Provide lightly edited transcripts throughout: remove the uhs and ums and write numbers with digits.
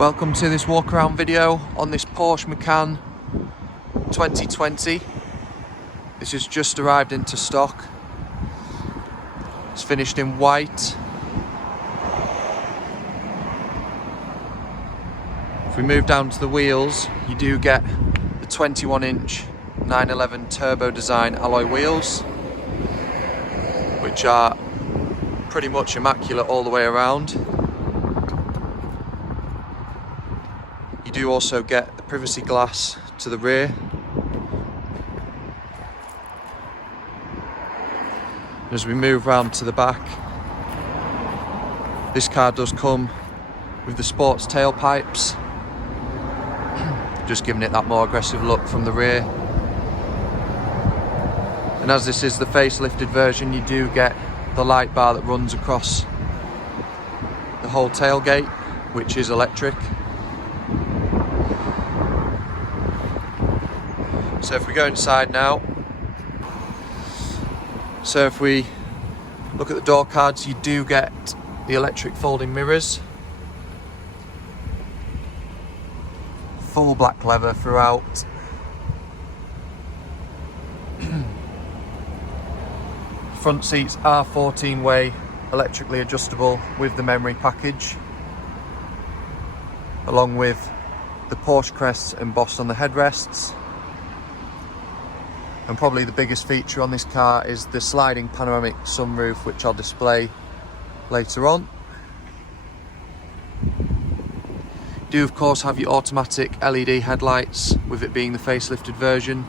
Welcome to this walk around video on this Porsche Macan 2020. This has just arrived into stock. It's finished in white. If we move down to the wheels, you do get the 21-inch 911 turbo design alloy wheels, which are pretty much immaculate all the way around. You do also get the privacy glass to the rear. As we move round to the back, this car does come with the sports tailpipes, just giving it that more aggressive look from the rear. And as this is the facelifted version, you do get the light bar that runs across the whole tailgate, which is electric. So if we go inside now, so if we look at the door cards, you do get the electric folding mirrors, full black leather throughout. Front seats are 14-way electrically adjustable with the memory package, along with the Porsche crest embossed on the headrests. And probably the biggest feature on this car is the sliding panoramic sunroof, which I'll display later on. You do of course have your automatic LED headlights, with it being the facelifted version,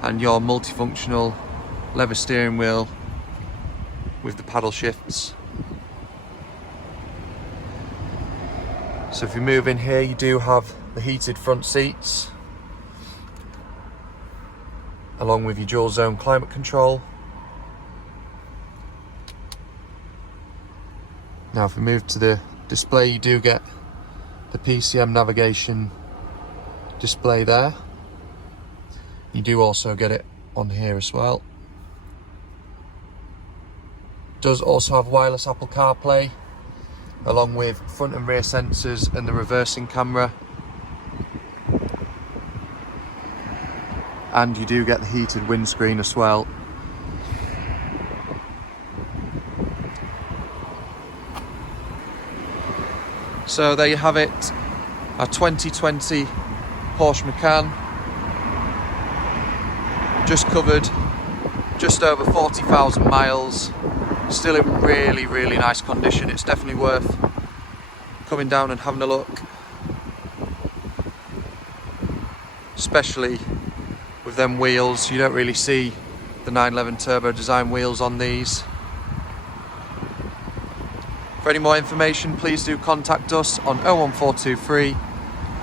and your multifunctional leather steering wheel with the paddle shifts. So if you move in here, you do have the heated front seats, along with your dual zone climate control. Now if we move to the display, you do get the PCM Navigation display there. You do also get it on here as well. It does also have wireless Apple CarPlay, along with front and rear sensors and the reversing camera. And you do get the heated windscreen as well. So there you have it, a 2020 Porsche Macan. Just covered just over 40,000 miles. Still in really nice condition. It's definitely worth coming down and having a look, especially with them wheels. You don't really see the 911 turbo design wheels on these. For any more information, please do contact us on 01423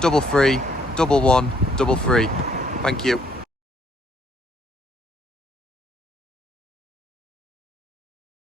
33 11 33. Thank you.